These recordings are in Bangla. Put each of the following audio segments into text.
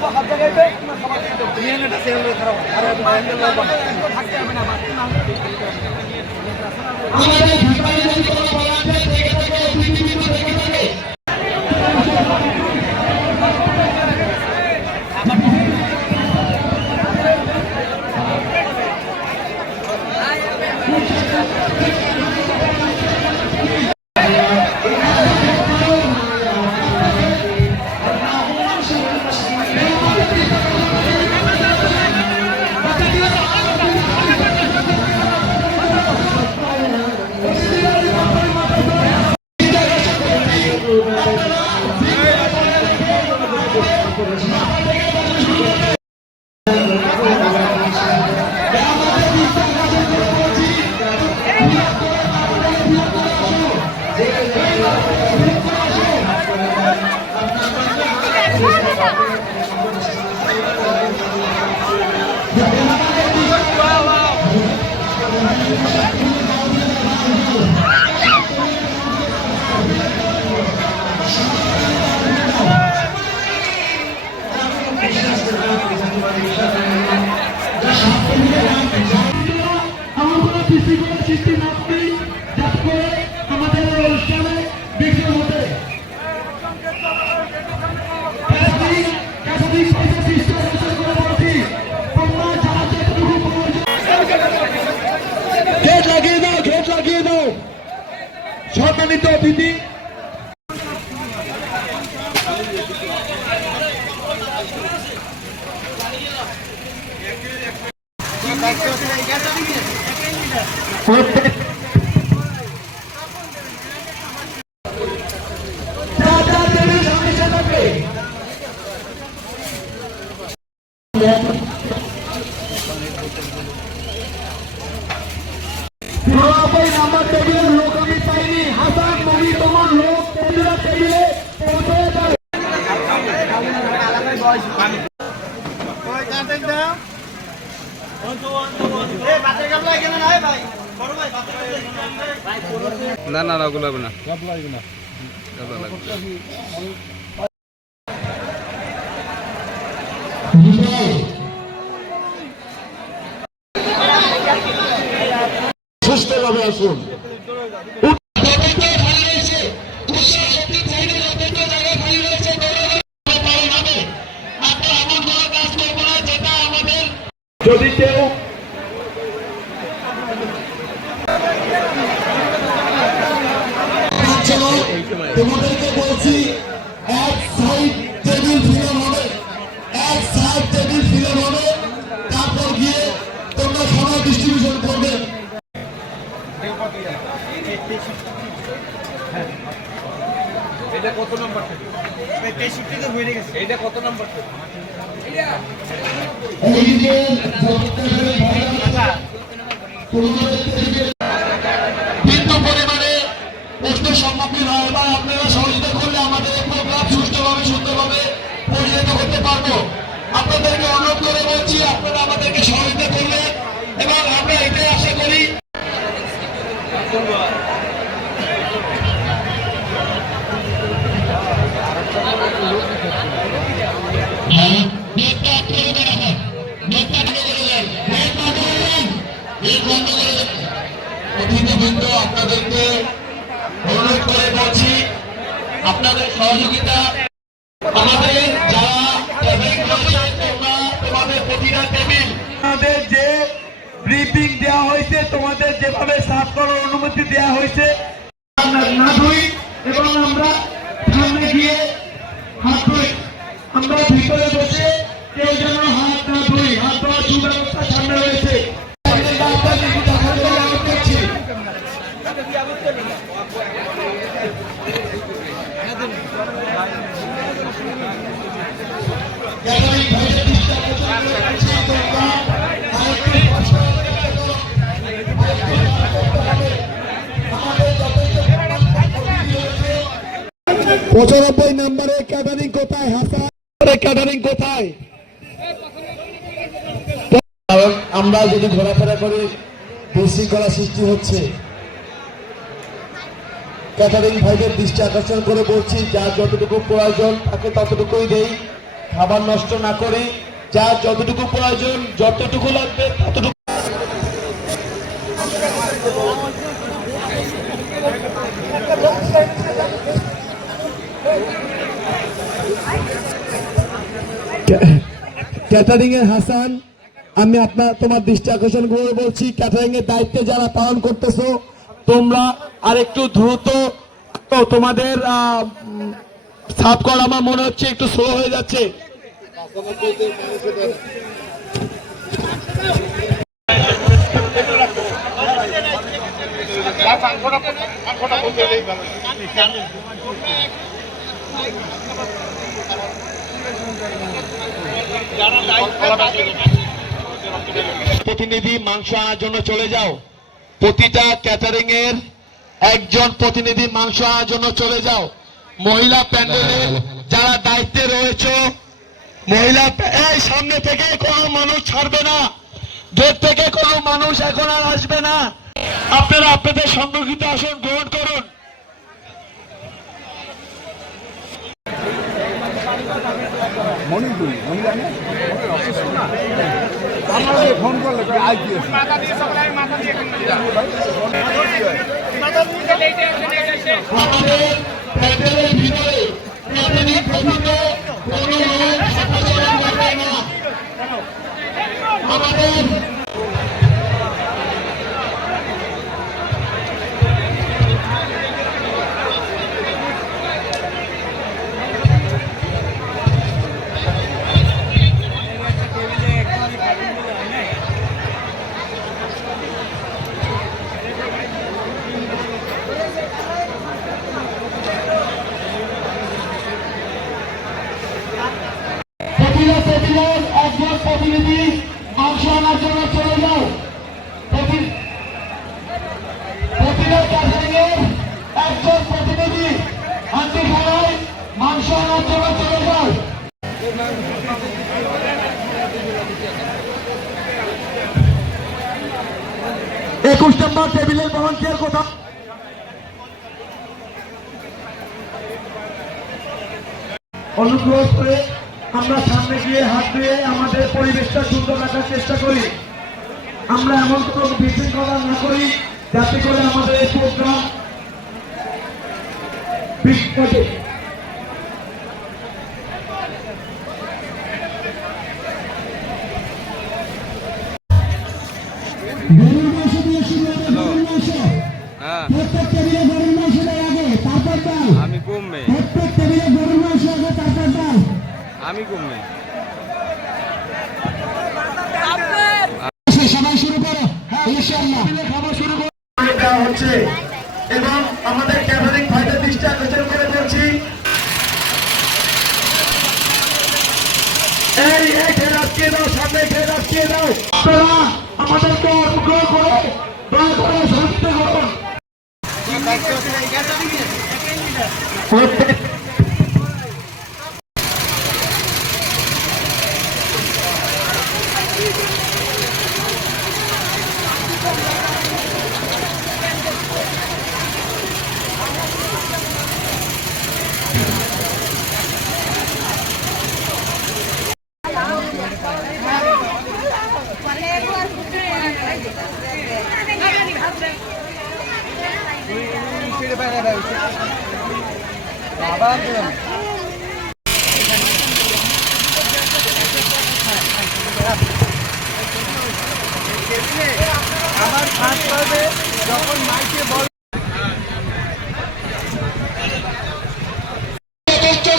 আমাদের আমার কোনো সম্মানিত অতিথি। টেবিলের লোক আমি পাইনি হাসান মনি তোমার লোক টেবিলে টেবিলে না না না ওগুলো লাগবে না লাগবে না। সুস্থভাবে আসুন তোমাদেরকে বলছি এক সাইড টেবিল ফিলম হবে এক সাইড টেবিল ফিলম হবে তারপর গিয়ে তোমরা খাবার ডিস্ট্রিবিউশন করবে। এটা কত নাম্বার থেকে? এটা কত নাম্বার থেকে? আপনারা সহযোগিতা করলে আমাদের এই প্রোগ্রাম সুষ্ঠুভাবে সুন্দরভাবে পরিচালিত করতে পারব আপনাদেরকে অনুরোধ করে বলছি আপনারা আমাদেরকে সহযোগিতা করলে এবং আমরা এটাই আশা করি হ্যাঁ। নেটটা বন্ধ করে। অতিথিবৃন্দ আপনাদেরকে অনুরোধ করে বলছি আপনাদের সহযোগিতা, আমাদের তোমাদের প্রতিটা টেবিল করার অনুমতি দেওয়া হয়েছে না ধুই এবং আমরা সামনে গিয়ে হাত ধুই আমরা ভিতরে বসে কেউ যেন হাত না ধুই হাত ধোয়ার সুব্যবস্থা সামনে রয়েছে। পঁচানব্বই নম্বরে ক্যাটারিং কোথায়, হাসান? ক্যাটারিং কোথায়? কারণ আমরা যদি ঘোরাফেরা করি, বিশৃঙ্খলা সৃষ্টি হচ্ছে। ক্যাটারিং ভাইদের দৃষ্টি আকর্ষণ করে বলছি, যার যতটুকু প্রয়োজন তাকে ততটুকুই দেই। খাবার নষ্ট না করি, যার যতটুকু প্রয়োজন, যতটুকু লাগবে ততটুকু ক্যাটারিং এর হাসান আমি আপনার তোমার দৃষ্টি আকর্ষণ করে বলছি ক্যাটারিং এর দায়িত্বে যারা পালন করতেছো তোমরা আর একটু দ্রুত তোমাদের সাফ করা আমার মনে হচ্ছে একটু স্লো হয়ে যাচ্ছে প্রতিনিধি মাংস আনার জন্য চলে যাও। প্রতিটা ক্যাটারিং এর একজন প্রতিনিধি মাংস আনার জন্য চলে যাও। মহিলা প্যান্ডেলের যারা দায়িত্বে রয়েছে, মহিলা এই সামনে থেকে কোনো মানুষ ছাড়বে না। গেট থেকে কোনো মানুষ এখন আর আসবে না। আপনারা আপনাদের সংরক্ষিত আসন, গ্রহণ করুন। মনিপুরি মহিলা না? অসুস্থ না আমাকে ফোন করলে আইপিএস আমাদের প্রতিনিধি মাংস আনার চলে যাও। একুশ নম্বর টেবিলের কোথা অনুগ্রহ করে আমরা সামনে গিয়ে হাত ধুয়ে আমাদের পরিবেশটা সুন্দর রাখার চেষ্টা করি। আমরা এমন কোনো বিশৃঙ্খলা না করি যাতে করে আমাদের এই প্রোগ্রাম বিঘ্ন হ্যাঁ আমি কমবে সবাই শুরু করো ইনশাআল্লাহ খাবার শুরু করে দেওয়া হচ্ছে এবং আমাদের ক্যাটারিং ভাইদের দৃষ্টি আকর্ষণ করে বলছি এই এই খেয়ে দাও সামনে খেয়ে আটকিয়ে দাও আপনারা আমাদেরকে অনুগ্রহ করে দয়া করে শান্তি করুন প্রত্যেক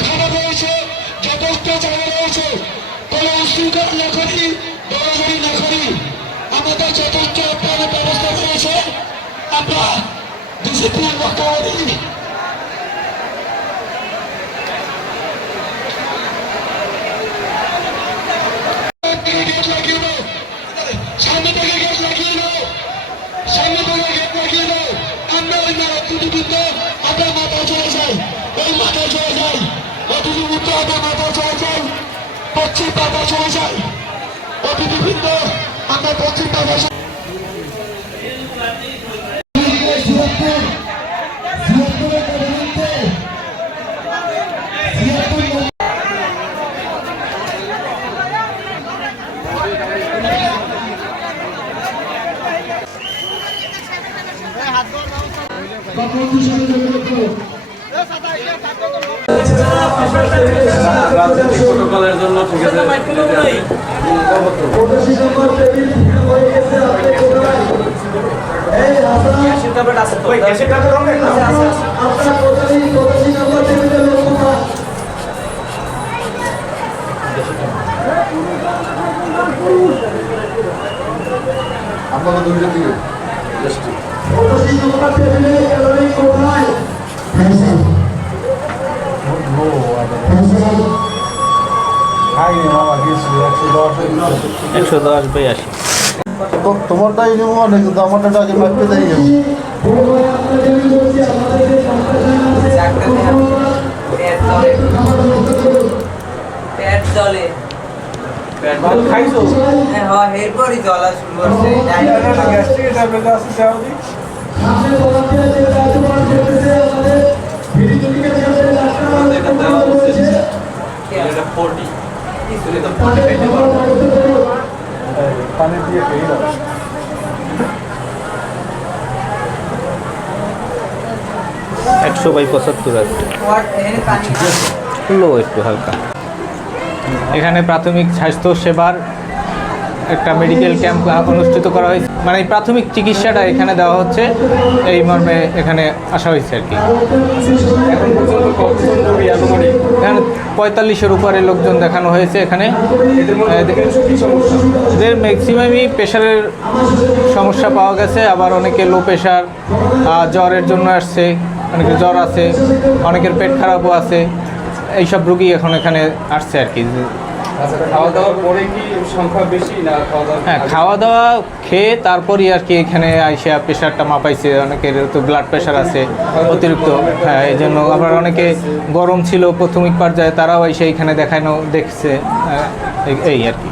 খাবার রয়েছে যথেষ্ট জায়গা রয়েছে কোনো উশৃঙ্খলা না করি দৌড়াদৌড়ি যথেষ্ট আপনার ব্যবস্থা আমরা চলে যাই অতিথিবৃন্দ আমরা পত্রিকা বাবা আপনারা দুইটা দিকে। ক্যালোরি কোথায় একশো দশ বাই আশি। তোমারটাই নেব অনেক কিন্তু আমারটা আগে মাপতে দেয় পুনরায় আপনাদের বলছি আমাদের যে পেট জলে খাইছো হ্যাঁ এরপরই জলা শুরু করছে গ্যাস্ট্রিকের ট্যাবলেট আছে দেওয়া দিই সামনে ভলান্টিয়ার যে কার্যক্রম করতেছে একশো বাই পঁচাত্তর পানি লো একটু হালকা। এখানে প্রাথমিক স্বাস্থ্য সেবার একটা মেডিকেল ক্যাম্প অনুষ্ঠিত করা হয়েছে। মানে প্রাথমিক চিকিৎসাটা এখানে দেওয়া হচ্ছে, এই মর্মে এখানে আসা হয়েছে আর কি। এখানে পঁয়তাল্লিশের উপরে লোকজন দেখানো হয়েছে এখানে। এদের ম্যাক্সিমামই প্রেশারের সমস্যা পাওয়া গেছে, আবার অনেকে লো প্রেশার জ্বরের জন্য আসছে, অনেকের জ্বর আছে, অনেকের পেট খারাপও আছে, এইসব রুগী এখন এখানে আসছে আর কি। আচ্ছা হ্যাঁ খাওয়া দাওয়া খেয়ে তারপরই আর কি এখানে আইসা প্রেশারটা মাপাইছে। অনেকের তো ব্লাড প্রেশার আছে অতিরিক্ত। হ্যাঁ এই জন্য আবার অনেকে গরম ছিল প্রাথমিক পর্যায়ে তারাও এসে এখানে দেখানো দেখছে। হ্যাঁ, এই আর কি।